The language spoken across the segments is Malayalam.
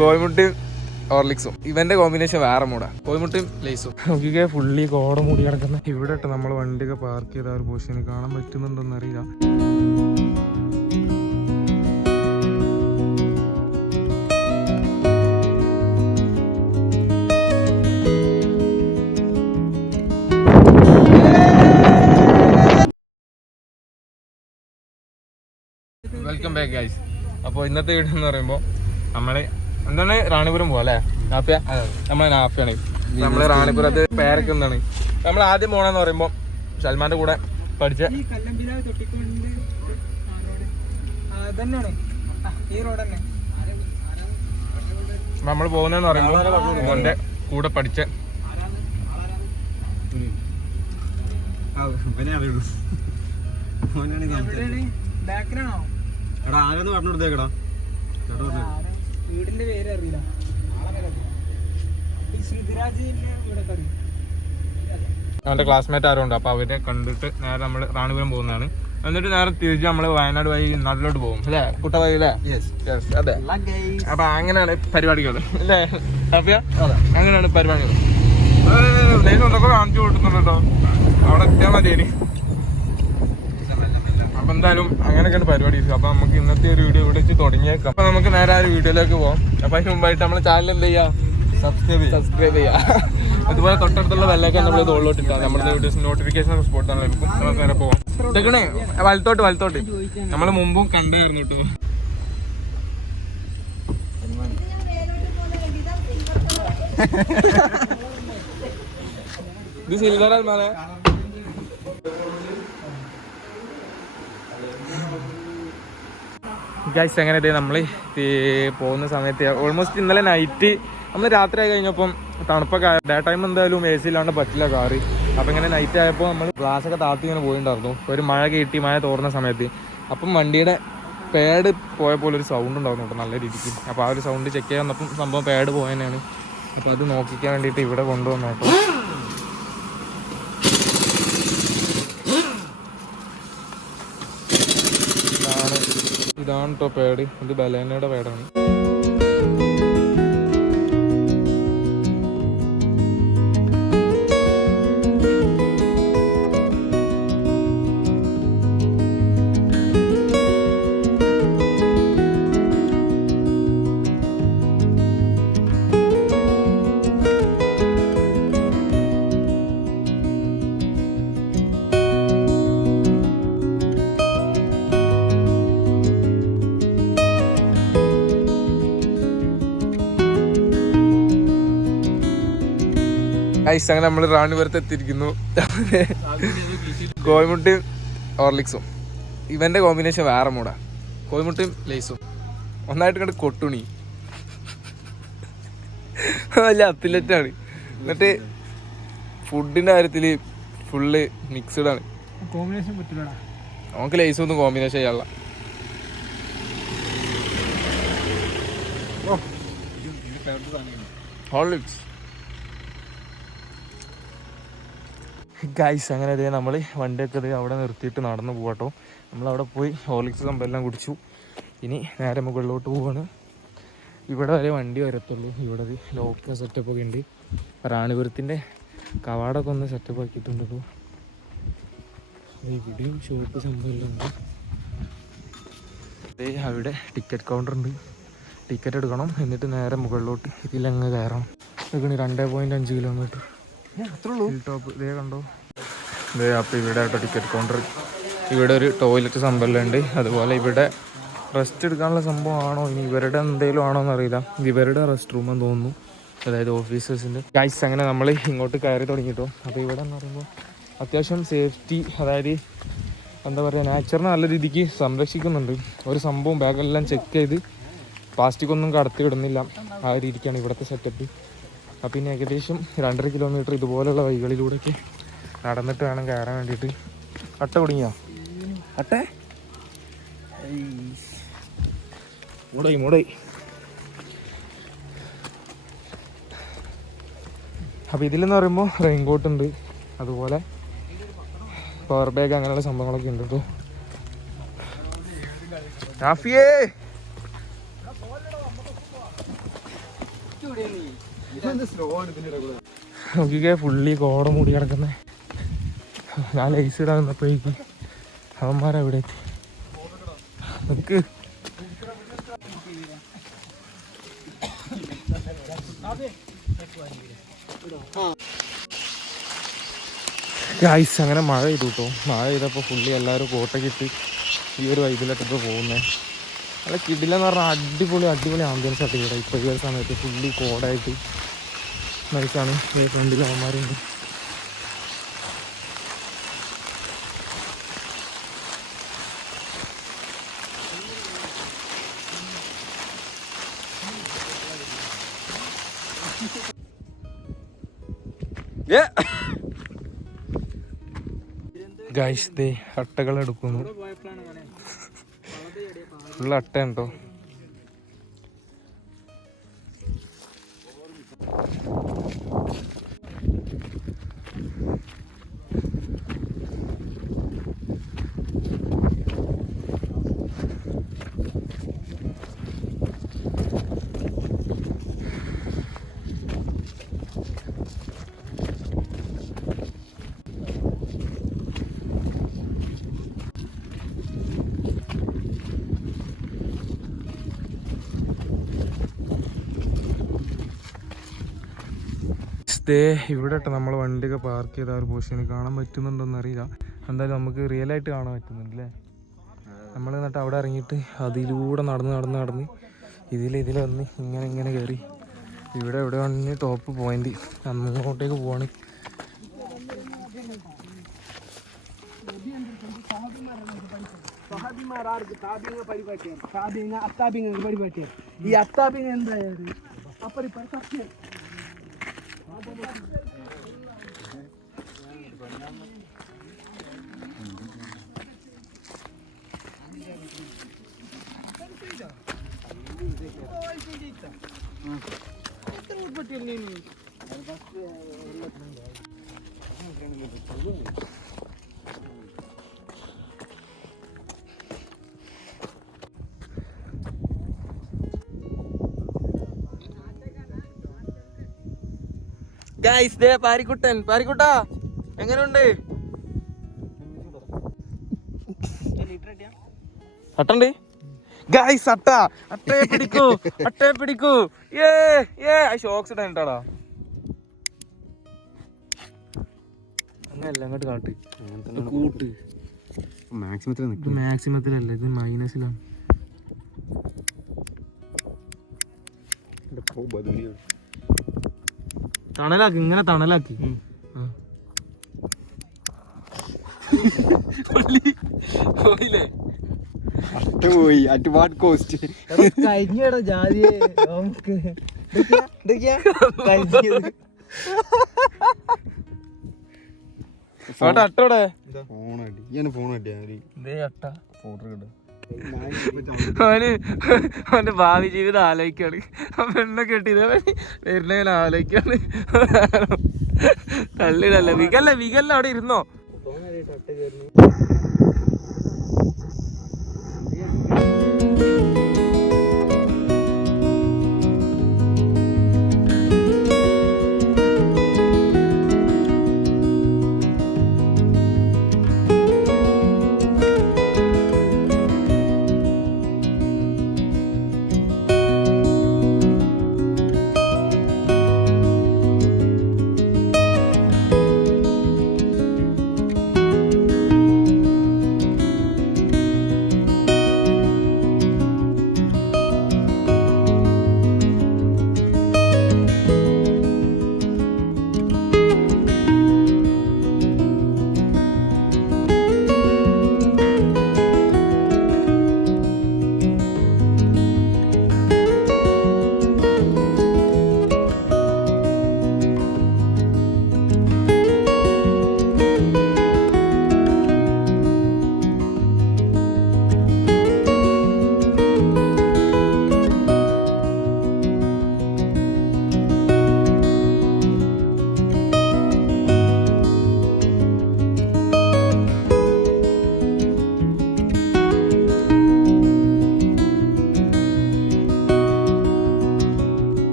കോഴിമുട്ടയും ഹോർലിക്സും. ഇവന്റെ കോമ്പിനേഷൻ വേറെ മൂടാ. കോഴിമുട്ടയും ലേസും. നോക്കിക്കേ ഫുള്ളി കോട മൂടി കിടക്കുന്ന ഇവിടെ ഇട്ട് നമ്മൾ വണ്ടിയൊക്കെ പാർക്ക് ചെയ്ത ഒരു പൊസിഷന് കാണാൻ പറ്റുന്നുണ്ടോന്ന് അറിയില്ല. Welcome back guys. അപ്പോൾ ഇന്നത്തെ വീഡിയോ എന്ന് പറയുമ്പോൾ നമ്മള് എന്താണ് റാണിപുരം പോവാ അല്ലേ? നാഫിയ നമ്മളെ നാഫിയാണ്. നമ്മള് റാണിപുരത്ത് പേരൊക്കെ എന്താണ് നമ്മൾ ആദ്യം പോണെന്ന് പറയുമ്പോൾ സൽമാന്റെ കൂടെ പഠിച്ച നമ്മൾ പോകുന്നതെന്ന് പറയുമ്പോൾ മോന്റെ കൂടെ പഠിച്ച വീടിന്റെ പേര് അറിയില്ല. അവന്റെ ക്ലാസ്മേറ്റ് ആരും ഉണ്ട്. അപ്പൊ അവരെ കണ്ടിട്ട് നേരെ നമ്മൾ റാണിപുരം പോകുന്നതാണ്. എന്നിട്ട് നേരെ തിരിച്ച് നമ്മള് വയനാട് വഴി നാട്ടിലോട്ട് പോകും അല്ലേ? കുട്ടവഴി അല്ലേ? അതെ. അപ്പൊ അങ്ങനെയാണ് പരിപാടികൾ അല്ലേ? അങ്ങനെയാണ് പരിപാടികൾ. എന്തൊക്കെ കാണിച്ചു കൊടുക്കുന്നുണ്ട് കേട്ടോ. അവിടെ എത്തിയാൽ മതി. അപ്പൊ എന്തായാലും അങ്ങനെയൊക്കെയാണ് പരിപാടി. അപ്പൊ നമുക്ക് ഇന്നത്തെ ഒരു വീഡിയോ ഇവിടെ വെച്ച് തുടങ്ങിയേക്കാം. അപ്പൊ നമുക്ക് നേരെ ആ ഒരു വീഡിയോയിലേക്ക് പോകാം. അപ്പൊ അതിന് മുമ്പായിട്ട് നമ്മുടെ ചാനൽ എന്ത് ചെയ്യാ? സബ്സ്ക്രൈബ് ചെയ്യാം. അതുപോലെ തൊട്ടടുത്തുള്ള ബെല്ലൊക്കെ നമ്മൾ തോളിലോട്ടിട്ടാ നമ്മുടെ വീഡിയോസ് നോട്ടിഫിക്കേഷൻ സ്പോട്ടാണ് ലഭിക്കും. നമുക്ക് നേരെ പോവാം. ഇതൊക്കെ വലത്തോട്ട് നമ്മള് മുമ്പും കണ്ടായിരുന്നു കേട്ടോ. ഇത് സിൽവർ അൽമാരെ ഗൈസ്. അങ്ങനെ ഇതേ നമ്മൾ പോകുന്ന സമയത്ത് ഓൾമോസ്റ്റ് ഇന്നലെ നൈറ്റ് നമ്മൾ രാത്രി ആയി കഴിഞ്ഞപ്പം തണുപ്പൊക്കെ ഡേ ടൈം എന്തായാലും എ സി ഇല്ലാണ്ട് പറ്റില്ല കാറ്. അപ്പം ഇങ്ങനെ നൈറ്റ് ആയപ്പോൾ നമ്മൾ ഗ്ലാസ്സൊക്കെ താത്തി ഇങ്ങനെ പോയിട്ടുണ്ടായിരുന്നു. ഒരു മഴ കിട്ടി മഴ തോർന്ന സമയത്ത്. അപ്പം വണ്ടിയുടെ പാഡ് പോയ പോലെ ഒരു സൗണ്ട് ഉണ്ടായിരുന്നു കേട്ടോ നല്ല രീതിക്ക്. അപ്പോൾ ആ ഒരു സൗണ്ട് ചെക്ക് ചെയ്യാൻ വന്നപ്പം സംഭവം പാഡ് പോയതന്നെയാണ്. അപ്പോൾ അത് നോക്കിക്കാൻ വേണ്ടിയിട്ട് ഇവിടെ കൊണ്ടുവന്നു കേട്ടോ. ഇതാണ് കേട്ടോ പാഡ്. ഇത് ബലേനയുടെ പാഡാണ്. അങ്ങനെ നമ്മൾ റാണിപുരത്ത് എത്തിയിരിക്കുന്നു. കോഴിമുട്ടയും ഹോർലിക്സും. ഇവന്റെ കോമ്പിനേഷൻ വേറെ മൂടാ. കോഴിമുട്ടയും ലേസും ഒന്നായിട്ട് കണ്ട് കൊട്ടുണി വലിയ അത്ലറ്റാണ്. എന്നിട്ട് ഫുഡിന്റെ കാര്യത്തില് ഫുള്ള് മിക്സ്ഡ് ആണ്. കോമ്പിനേഷൻ പറ്റില്ല നമുക്ക് ലേസും ഒന്നും കോമ്പിനേഷൻ ചെയ്യാനുള്ള. Horlicks guys. അങ്ങനെ ഇതേ നമ്മൾ വണ്ടിയൊക്കെ അവിടെ നിർത്തിയിട്ട് നടന്നു പോകട്ടോ. നമ്മളവിടെ പോയി ഹോർലിക്സ് സംഭവമെല്ലാം കുടിച്ചു. ഇനി നേരെ മുകളിലോട്ട് പോവാണ്. ഇവിടെ വരെ വണ്ടി വരത്തുള്ളൂ. ഇവിടെ ലോക്ക് സെറ്റപ്പൊക്കെ ഉണ്ട്. റാണിപുരത്തിൻ്റെ കവാടൊക്കെ ഒന്ന് സെറ്റപ്പ് ആക്കിയിട്ടുണ്ടല്ലോ. ഇവിടെയും ഷോപ്പ് സംഭവമെല്ലാം ഉണ്ട്. അതേ അവിടെ ടിക്കറ്റ് കൗണ്ടർ ഉണ്ട്. ടിക്കറ്റ് എടുക്കണം. എന്നിട്ട് നേരെ മുകളിലോട്ട് ഇതിലങ്ങ് കയറണം. ഇതൊക്കെ 2.5 കിലോമീറ്റർ ഹിൽ ടോപ്പ്. ഇതേ കണ്ടോ. ഇതേ അപ്പോൾ ഇവിടെ ആട്ടോ ടിക്കറ്റ് കൗണ്ടർ. ഇവിടെ ഒരു ടോയ്ലറ്റ് സംഭവം ഉണ്ട്. അതുപോലെ ഇവിടെ റെസ്റ്റ് എടുക്കാനുള്ള സംഭവമാണോ ഇനി ഇവരുടെ എന്തെങ്കിലും ആണോ എന്നറിയില്ല. ഇവരുടെ റെസ്റ്റ് റൂമെന്ന് തോന്നുന്നു. അതായത് ഓഫീസേഴ്സിൻ്റെ. ഗൈസ് അങ്ങനെ നമ്മൾ ഇങ്ങോട്ട് കയറി തുടങ്ങിയിട്ടോ. അപ്പോൾ ഇവിടെ എന്ന് പറയുമ്പോൾ അത്യാവശ്യം സേഫ്റ്റി, അതായത് എന്താ പറയുക, നാച്ചറിനെ നല്ല രീതിക്ക് സംരക്ഷിക്കുന്നുണ്ട്. ഒരു സംഭവം ബാഗെല്ലാം ചെക്ക് ചെയ്ത് പ്ലാസ്റ്റിക് ഒന്നും കടത്തി വിടുന്നില്ല. ആ രീതിക്കാണ് ഇവിടുത്തെ സെറ്റപ്പ്. അപ്പം പിന്നെ ഏകദേശം 2.5 കിലോമീറ്റർ ഇതുപോലുള്ള വഴികളിലൂടെയൊക്കെ നടന്നിട്ട് വേണം കയറാൻ വേണ്ടിയിട്ട്. അട്ട കുടുങ്ങിയോ? അട്ടേ മൂടായി. അപ്പോൾ ഇതിലെന്ന് പറയുമ്പോൾ റെയിൻ കോട്ട് ഉണ്ട്. അതുപോലെ പവർ ബാഗ് അങ്ങനെയുള്ള സംഭവങ്ങളൊക്കെ ഉണ്ട് കേട്ടോ. റാഫിയേ നോക്കിക്കേ ഫുള്ളി കോട മൂടി കിടക്കുന്നേ. ഞാൻ ലൈസ് ഇടാൻ നിന്നപ്പോഴേക്ക് അവന്മാരെവിടെ എത്തി. നമുക്ക് ഗൈസ് അങ്ങനെ മഴ ചെയ്തു കേട്ടോ. മഴ ചെയ്തപ്പോൾ ഫുള്ളി എല്ലാവരും കോട്ടൊക്കെ ഇട്ട് ഈ ഒരു വൈബിലൊക്കെ ഇപ്പോൾ പോകുന്നത്. നല്ല കിടിലെന്ന് പറഞ്ഞാൽ അടിപൊളി ആംബിയൻസ് ആയിട്ട് ഇവിടെ. ഇപ്പോൾ ഈ ഒരു സമയത്ത് ഫുള്ളി കോടായിട്ട് നൈസാണ്. ഈ ഫ്രണ്ടിൽ അവന്മാരുണ്ട്. ഗൈസ് ദേ അട്ടകൾ എടുക്കുന്നു. ഫുള്ള് അട്ട ഉണ്ടോ. ഇവിടെ ഇട്ടോ നമ്മൾ വണ്ടിയൊക്കെ പാർക്ക് ചെയ്ത ഒരു പൊസിഷന് കാണാൻ പറ്റുന്നുണ്ടോന്ന് അറിയില്ല. എന്തായാലും നമുക്ക് റിയൽ ആയിട്ട് കാണാൻ പറ്റുന്നുണ്ടല്ലേ. നമ്മൾ എന്നിട്ട് അവിടെ ഇറങ്ങിയിട്ട് അതിലൂടെ നടന്ന് ഇതിൽ വന്ന് ഇങ്ങനെ കയറി ഇവിടെ വന്ന് ടോപ്പ് പോയിന്റ് അങ്ങോട്ടേക്ക് പോവാണ്. ഈ അത്താപിങ് എന്തായാലും ഗൈസ് ദേ പാരിക്കുട്ടാ എങ്ങനെയുണ്ട്? അട്ടണ്ട് ഗൈസ്. അട്ടയെ പിടിക്കൂ. ഷോക്സ് ഇട്ടാടാ. അങ്ങനല്ല അങ്ങോട്ട് കാട്ട് കൂട്ട്. മാക്സിമത്തിലല്ല, ഇത് മൈനസിലാണ്. ഇങ്ങനെ തണലാക്കി പോയി അറ്റ് വാട്ട് കോസ്റ്റ് കഴിഞ്ഞ ജാതിയെ നമുക്ക് അട്ടോടെ അവന്റെ ഭാവി ജീവിതം ആലോചിക്കാണ്. പെണ്ണെ കെട്ടിയത് വരുന്ന ആലോചിക്കാണ്. തള്ളിടല്ല വികല്ല അവിടെ ഇരുന്നോ.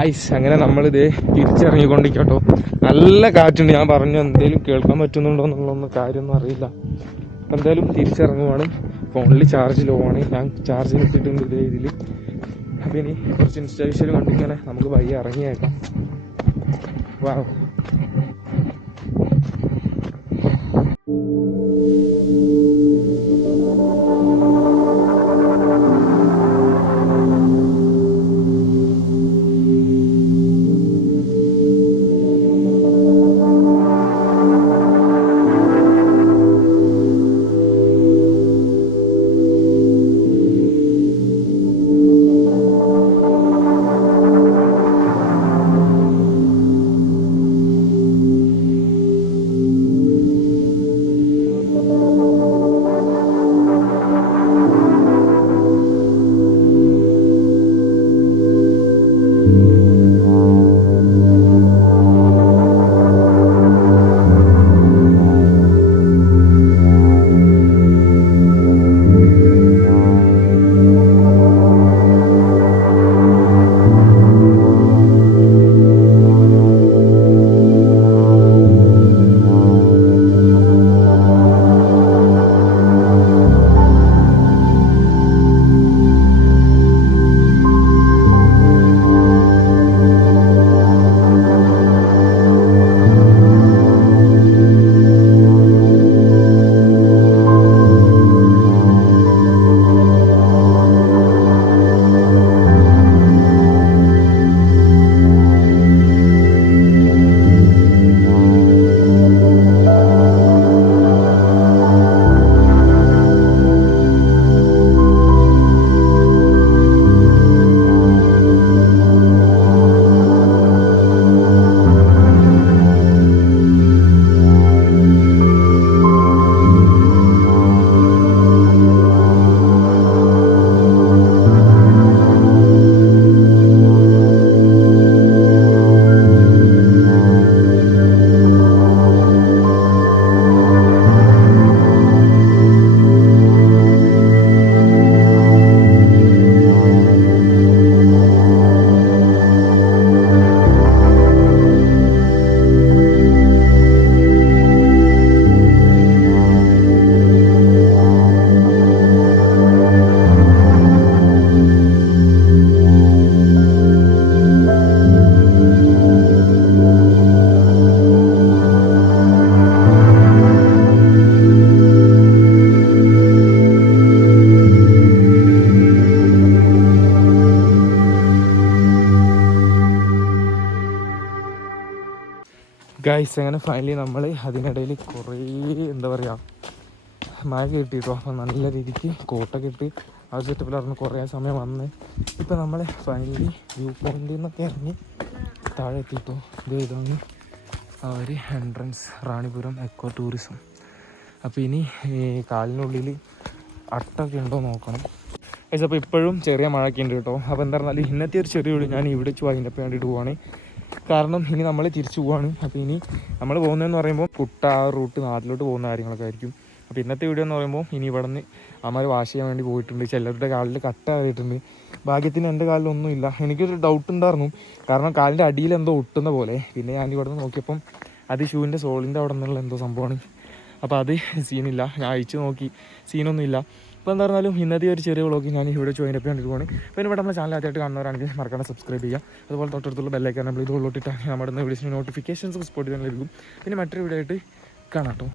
ഗൈസ് അങ്ങനെ നമ്മളിത് തിരിച്ചിറങ്ങിക്കൊണ്ടിരിക്കട്ടോ. നല്ല കാറ്റുണ്ട്. ഞാൻ പറഞ്ഞു എന്തെങ്കിലും കേൾക്കാൻ പറ്റുന്നുണ്ടോ എന്നുള്ളൊന്നും കാര്യമൊന്നും അറിയില്ല. എന്തായാലും തിരിച്ചിറങ്ങുവാണ്. ഫോണിൽ ചാർജ് ലോ ആണ്. ഞാൻ ചാർജിൽ ഇട്ടിട്ടുണ്ട് ഇതേ ഇതിൽ. അപ്പം ഇനി കുറച്ച് ഇൻസ്റ്റാളേഷൻ കണ്ടിങ്ങനെ നമുക്ക് വയ്യ ഇറങ്ങിയേക്കാം. വാ ഗൈസ് അങ്ങനെ ഫൈനലി നമ്മൾ അതിനിടയിൽ കുറേ എന്താ പറയുക മഴ കിട്ടിയിട്ടോ. അപ്പോൾ നല്ല രീതിക്ക് കോട്ടൊക്കെ ഇട്ട് ആ സെറ്റപ്പിലായിരുന്നു കുറേ സമയം വന്ന്. ഇപ്പം നമ്മൾ ഫൈനലി വ്യൂ പോയിന്റിൽ നിന്നൊക്കെ ഇറങ്ങി താഴെ എത്തിയിട്ടോ. ഇതാണ് ആ ഒരു എൻട്രൻസ്, റാണിപുരം എക്കോ ടൂറിസം. അപ്പോൾ ഇനി കാലിനുള്ളിൽ അട്ടൊക്കെ ഉണ്ടോ നോക്കണം. ഗൈസ് അപ്പോൾ ഇപ്പോഴും ചെറിയ മഴയൊക്കെ ഉണ്ട് കേട്ടോ. അപ്പോൾ എന്താ പറഞ്ഞാൽ ഇന്നത്തെ ഒരു ചെറിയ വീട് ഞാൻ ഇവിടെ വെച്ച് വൈകിട്ടപ്പോൾ വേണ്ടിയിട്ട് പോവാണ്. കാരണം ഇനി നമ്മൾ തിരിച്ചു പോവാണ്. അപ്പോൾ ഇനി നമ്മൾ പോകുന്നതെന്ന് പറയുമ്പോൾ കുട്ട ആ റൂട്ട് നാട്ടിലോട്ട് പോകുന്ന കാര്യങ്ങളൊക്കെ ആയിരിക്കും. അപ്പോൾ ഇന്നത്തെ വീഡിയോ എന്ന് പറയുമ്പോൾ ഇനി ഇവിടെ നിന്ന് അമ്മ വാഷ് ചെയ്യാൻ വേണ്ടി പോയിട്ടുണ്ട്. ചിലരുടെ കാലിൽ കട്ട ആയിട്ടുണ്ട്. ഭാഗ്യത്തിന് എൻ്റെ കാലിലൊന്നുമില്ല. എനിക്കൊരു ഡൗട്ട് ഉണ്ടായിരുന്നു, കാരണം കാലിൻ്റെ അടിയിൽ എന്തോ ഒട്ടുന്ന പോലെ. പിന്നെ ഞാൻ ഇവിടെ നിന്ന് നോക്കിയപ്പം അത് ഷൂവിൻ്റെ സോളിൻ്റെ അവിടെ നിന്നുള്ള എന്തോ സംഭവമാണ്. അപ്പോൾ അത് സീനില്ല. ഞാൻ അയച്ചു നോക്കി, സീനൊന്നുമില്ല. അപ്പോൾ എന്താ പറഞ്ഞാലും ഇന്നത്തെ ഒരു ചെറിയ വ്ളോഗ് ഞാൻ ഇവിടെ ജോയിൻ അപ്പ് വേണ്ടിയിട്ട് പോകണം. പിന്നെ ഇവിടെ നമ്മുടെ ചാനൽ ആദ്യമായിട്ട് കാണുന്നവരാണെങ്കിൽ മറക്കാതെ സബ്സ്ക്രൈബ് ചെയ്യുക. അതുപോലെ തൊട്ടടുത്തുള്ള ബെല്ലൈക്കൻ നമ്മൾ ഇത് ഉള്ളോട്ടിട്ട് നമ്മുടെ വീഡിയോസിന് നോട്ടിഫിക്കേഷൻസ് സ്പോട്ട് ചെയ്യാൻ ലഭിക്കും. പിന്നെ മറ്റൊരു വീഡിയോ ആയിട്ട് കാണാം കേട്ടോ.